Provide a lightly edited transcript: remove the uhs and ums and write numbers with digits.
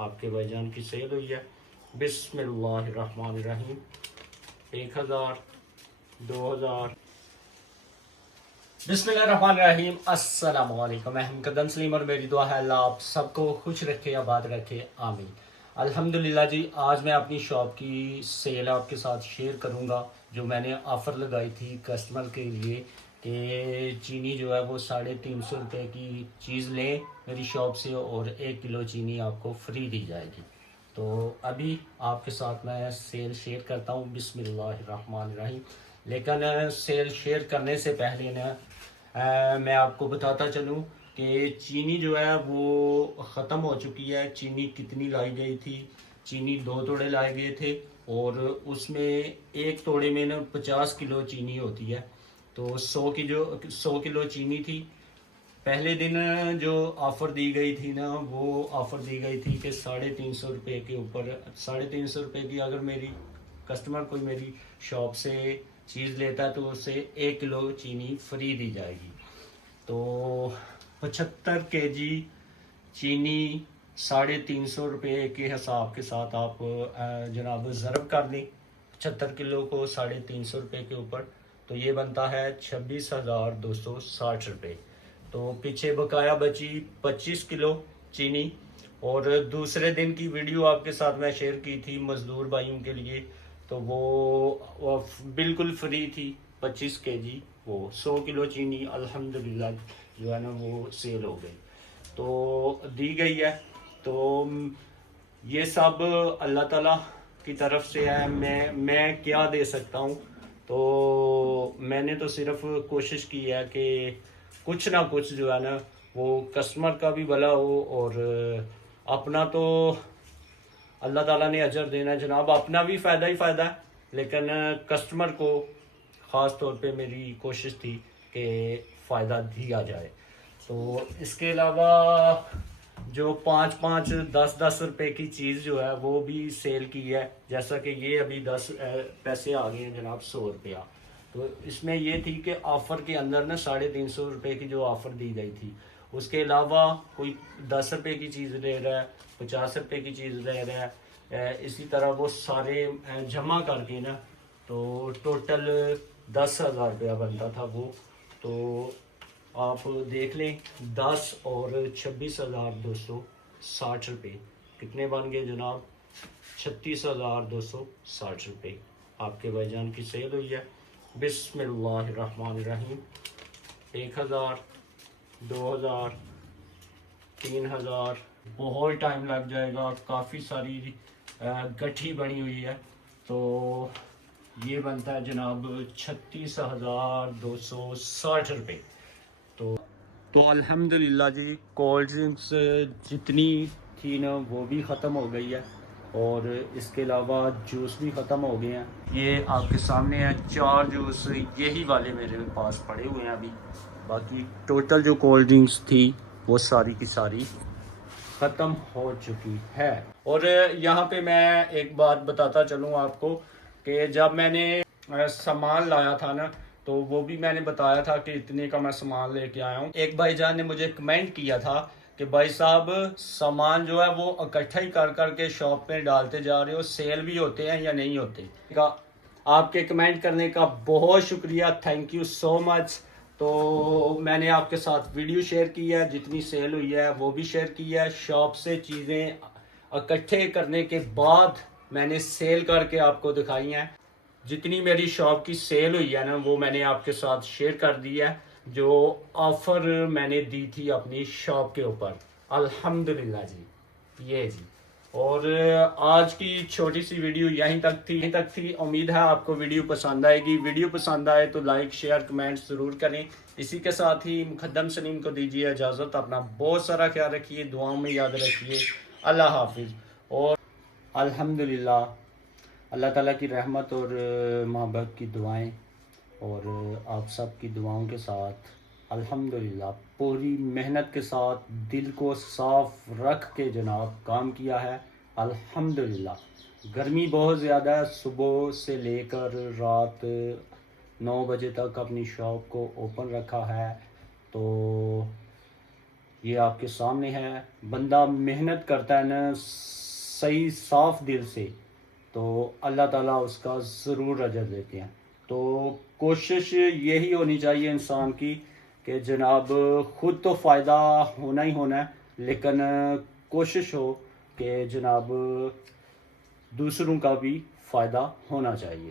آپ کے بھائی جان کی سیل ہوئی ہے۔ بسم اللہ الرحمن الرحیم۔ 1000، 2000۔ بسم اللہ الرحمن الرحیم۔ السلام علیکم، میں مقدم سلیم اور میری دعا ہے اللہ آپ سب کو خوش رکھے، آباد رکھے، آمین۔ الحمدللہ جی، آج میں اپنی شاپ کی سیل آپ کے ساتھ شیئر کروں گا، جو میں نے آفر لگائی تھی کسٹمر کے لیے کہ چینی جو ہے وہ 350 روپے کی چیز لیں میری شاپ سے اور 1 کلو چینی آپ کو فری دی جائے گی۔ تو ابھی آپ کے ساتھ میں سیل شیئر کرتا ہوں، بسم اللہ الرحمن الرحیم۔ لیکن سیل شیئر کرنے سے پہلے میں آپ کو بتاتا چلوں کہ چینی جو ہے وہ ختم ہو چکی ہے۔ چینی کتنی لائی گئی تھی؟ چینی 2 توڑے لائے گئے تھے اور اس میں 1 توڑے میں 50 کلو چینی ہوتی ہے، تو 100 کلو چینی تھی۔ پہلے دن جو آفر دی گئی تھی وہ آفر دی گئی تھی کہ 350 روپے کے اوپر 350 روپے کی اگر میری کسٹمر کوئی میری شاپ سے چیز لیتا ہے تو اسے 1 کلو چینی فری دی جائے گی۔ تو 75 کے جی چینی 350 روپے کے حساب کے ساتھ آپ جناب ضرب کر دیں 75 کلو کو 350 روپے کے اوپر، تو یہ بنتا ہے 26,260 روپے۔ تو پیچھے بقایا بچی 25 کلو چینی، اور دوسرے دن کی ویڈیو آپ کے ساتھ میں شیئر کی تھی مزدور بھائیوں کے لیے، تو وہ بالکل فری تھی 25 کے جی، وہ 100 کلو چینی الحمدللہ جو ہے وہ سیل ہو گئی، تو دی گئی ہے۔ تو یہ سب اللہ تعالیٰ کی طرف سے ہے، میں کیا دے سکتا ہوں؟ تو میں نے تو صرف کوشش کی ہے کہ کچھ نہ کچھ جو ہے وہ کسٹمر کا بھی بھلا ہو، اور اپنا تو اللہ تعالیٰ نے اجر دینا ہے جناب، اپنا بھی فائدہ ہی فائدہ ہے، لیکن کسٹمر کو خاص طور پہ میری کوشش تھی کہ فائدہ دیا جائے۔ تو اس کے علاوہ جو 5 10 روپے کی چیز جو ہے وہ بھی سیل کی ہے، جیسا کہ یہ ابھی 10 پیسے آ گئے ہیں جناب 100 روپیہ۔ تو اس میں یہ تھی کہ آفر کے اندر 350 روپے کی جو آفر دی گئی تھی، اس کے علاوہ کوئی 10 روپے کی چیز لے رہا ہے، 50 روپے کی چیز لے رہا ہے، اسی طرح وہ سارے جمع کر کے تو ٹوٹل 10,000 روپیہ بنتا تھا وہ۔ تو آپ دیکھ لیں 10 اور 26,260 روپے کتنے بن گئے جناب؟ 36,260 روپے آپ کے بھائی جان کی سیل ہوئی ہے۔ بسم اللہ الرحمن الرحیم۔ 1000، 2000، 3000۔ بہت ٹائم لگ جائے گا، کافی ساری گٹھی بنی ہوئی ہے، تو یہ بنتا ہے جناب 36,260 روپے۔ تو الحمدللہ جی، کولڈ ڈرنکس جتنی تھی وہ بھی ختم ہو گئی ہے، اور اس کے علاوہ جوس بھی ختم ہو گئے ہیں۔ یہ آپ کے سامنے ہے 4 جوس، یہی والے میرے پاس پڑے ہوئے ہیں ابھی، باقی ٹوٹل جو کولڈ ڈرنکس تھی وہ ساری کی ساری ختم ہو چکی ہے۔ اور یہاں پہ میں ایک بات بتاتا چلوں آپ کو کہ جب میں نے سامان لایا تھا تو وہ بھی میں نے بتایا تھا کہ اتنے کا میں سامان لے کے آیا ہوں۔ ایک بھائی جان نے مجھے کمنٹ کیا تھا کہ بھائی صاحب سامان جو ہے وہ اکٹھا ہی کر کے شاپ پہ ڈالتے جا رہے ہو، سیل بھی ہوتے ہیں یا نہیں ہوتے؟ آپ کے کمنٹ کرنے کا بہت شکریہ، تھینک یو سو مچ۔ تو میں نے آپ کے ساتھ ویڈیو شیئر کی ہے، جتنی سیل ہوئی ہے وہ بھی شیئر کی ہے، شاپ سے چیزیں اکٹھے کرنے کے بعد میں نے سیل کر کے آپ کو دکھائی ہیں۔ جتنی میری شاپ کی سیل ہوئی ہے وہ میں نے آپ کے ساتھ شیئر کر دی ہے، جو آفر میں نے دی تھی اپنی شاپ کے اوپر، الحمدللہ جی، یہ جی۔ اور آج کی چھوٹی سی ویڈیو یہیں تک تھی۔ امید ہے آپ کو ویڈیو پسند آئے گی۔ ویڈیو پسند آئے تو لائک، شیئر، کمنٹ ضرور کریں۔ اسی کے ساتھ ہی مقدم سلیم کو دیجیے اجازت، اپنا بہت سارا خیال رکھیے، دعاؤں میں یاد رکھیے، اللہ حافظ۔ اور الحمدللہ اللہ تعالیٰ کی رحمت اور محبت کی دعائیں اور آپ سب کی دعاؤں کے ساتھ الحمدللہ پوری محنت کے ساتھ دل کو صاف رکھ کے جناب کام کیا ہے، الحمدللہ۔ گرمی بہت زیادہ ہے، صبح سے لے کر رات 9 بجے تک اپنی شاپ کو اوپن رکھا ہے، تو یہ آپ کے سامنے ہے. بندہ محنت کرتا ہے نا صحیح صاف دل سے تو اللہ تعالیٰ اس کا ضرور اجر دیتے ہیں. تو کوشش یہی ہونی چاہیے انسان کی کہ جناب خود تو فائدہ ہونا ہی ہونا ہے، لیکن کوشش ہو کہ جناب دوسروں کا بھی فائدہ ہونا چاہیے.